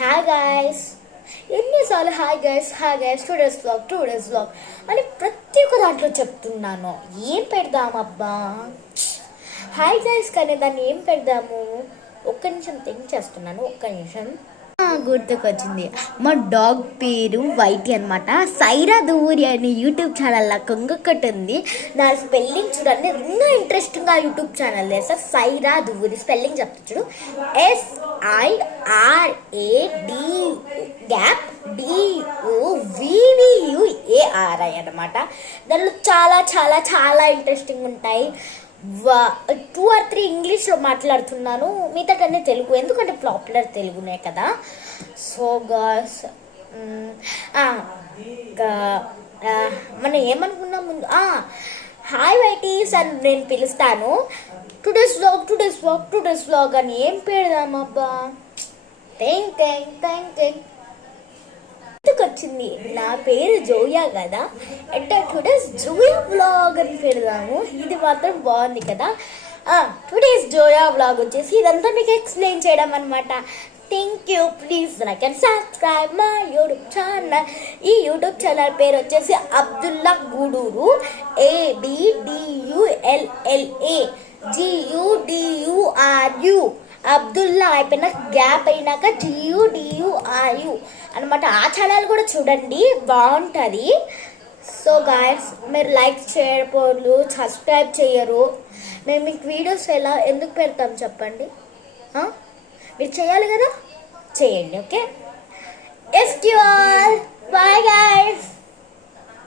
Hi guys, ఎన్నిసార్లు hi guys today's vlog అని ప్రతి ఒక్క దాంట్లో చెప్తున్నాను. ఏం పెడదామబ్బా, హాయ్ గైస్ కానీ దాన్ని ఏం పెడదాము? ఒక్క నిమిషం థింక్ చేస్తున్నాను. ఒక్క నిమిషం. గుర్తుకొచ్చింది, మా డాగ్ పేరు వైటీ అనమాట. సైరా దువ్వూరి అనే యూట్యూబ్ ఛానల్ ఇంకొకటి ఉంది. నా స్పెల్లింగ్ చూడండి, ఇంకా ఇంట్రెస్టింగ్గా యూట్యూబ్ ఛానల్ చేస్తా. సైరా దువ్వూరి స్పెల్లింగ్ చెప్తా చూడు. SIRADVUVVUARI అనమాట. దానిలో చాలా చాలా చాలా ఇంట్రెస్టింగ్ ఉంటాయి. 2 or 3 ఇంగ్లీష్లో మాట్లాడుతున్నాను, మిగతాటన్నీ తెలుగు, ఎందుకంటే పాపులర్ తెలుగునే కదా. సో గాస్ మనం ఏమనుకున్నాం ముందు, హాయ్ వైటీస్ అని నేను పిలుస్తాను. టుడేస్ వ్లాగ్ అని ఏం పెడదామబ్బా? థ్యాంక్ వచ్చింది. నా పేరు జోయా కదా, అంటే టుడేస్ జోయా వ్లాగ్ అని పెడదాము. ఇది మాత్రం బాగుంది కదా. టుడేస్ జోయా వ్లాగ్ వచ్చేసి ఇదంతా మీకు ఎక్స్ప్లెయిన్ చేయడం అనమాట. Thank you. Please like and subscribe my YouTube channel. ఈ యూట్యూబ్ ఛానల్ పేరు వచ్చేసి అబ్దుల్లా గూడూరు, ABDULLA GUDURU. అబ్దుల్లా అయిపోయినా గ్యాప్ అయినాక GUDURU అనమాట. ఆ ఛానల్ కూడా చూడండి, బాగుంటుంది. సో గాయస్, మీరు లైక్ చేయకపోరు, సబ్స్క్రైబ్ చేయరు. మేము మీకు వీడియోస్ ఎందుకు పెడతాం చెప్పండి? మీరు చేయాలి కదా, చేయండి. Okay, yes you all, bye guys.